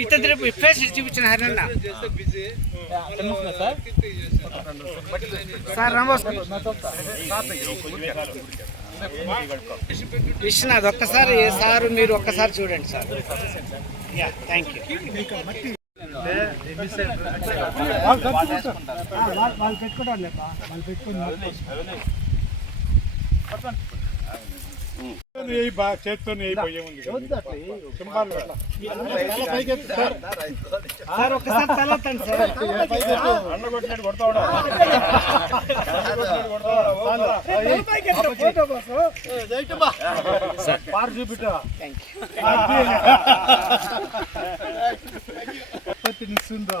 ఇతర రేపు చూపించిన హరణ సార్ నమస్కారం. విశ్వనాథ్ ఒక్కసారి సార్ మీరు ఒక్కసారి చూడండి సార్. యా థ్యాంక్ యూ వాళ్ళు పెట్టుకుంటారు వాళ్ళు పెట్టుకుని చేత్తో పోయేముంది సార్ ఒక్కసారి తలెత్తండి సార్. అన్నగొట్టినట్టు కొడతావుడా పార్ చూపిట్టా థ్యాంక్ యూ ఇస్తుందో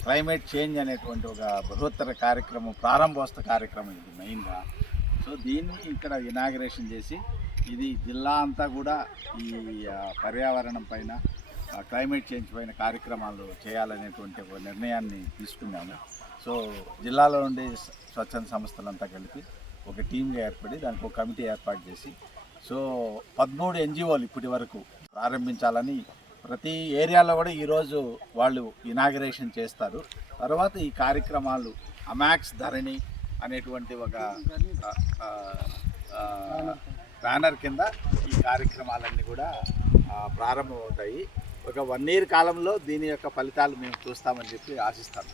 క్లైమేట్ చేంజ్ అనేటువంటి ఒక బృహత్తర కార్యక్రమం ప్రారంభోత్సవ కార్యక్రమం ఇది మెయిన్గా. సో దీన్ని ఇక్కడ ఇనాగరేషన్ చేసి ఇది జిల్లా అంతా కూడా ఈ పర్యావరణం పైన క్లైమేట్ చేంజ్ పైన కార్యక్రమాలు చేయాలనేటువంటి ఒక నిర్ణయాన్ని తీసుకున్నాము. సో జిల్లాలో ఉండే స్వచ్ఛంద సంస్థలంతా కలిపి ఒక టీమ్గా ఏర్పడి దానికి ఒక కమిటీ ఏర్పాటు చేసి సో పదమూడు ఎన్జిఓలు ఇప్పటి వరకు ప్రారంభించాలని ప్రతి ఏరియాలో కూడా ఈరోజు వాళ్ళు ఇనాగరేషన్ చేస్తారు. తర్వాత ఈ కార్యక్రమాలు అమాక్స్ ధరణి అనేటువంటి ఒక బ్యానర్ కింద ఈ కార్యక్రమాలన్నీ కూడా ప్రారంభమవుతాయి. ఒక వన్ ఇయర్ కాలంలో దీని యొక్క ఫలితాలు మేము చూస్తామని చెప్పి ఆశిస్తాను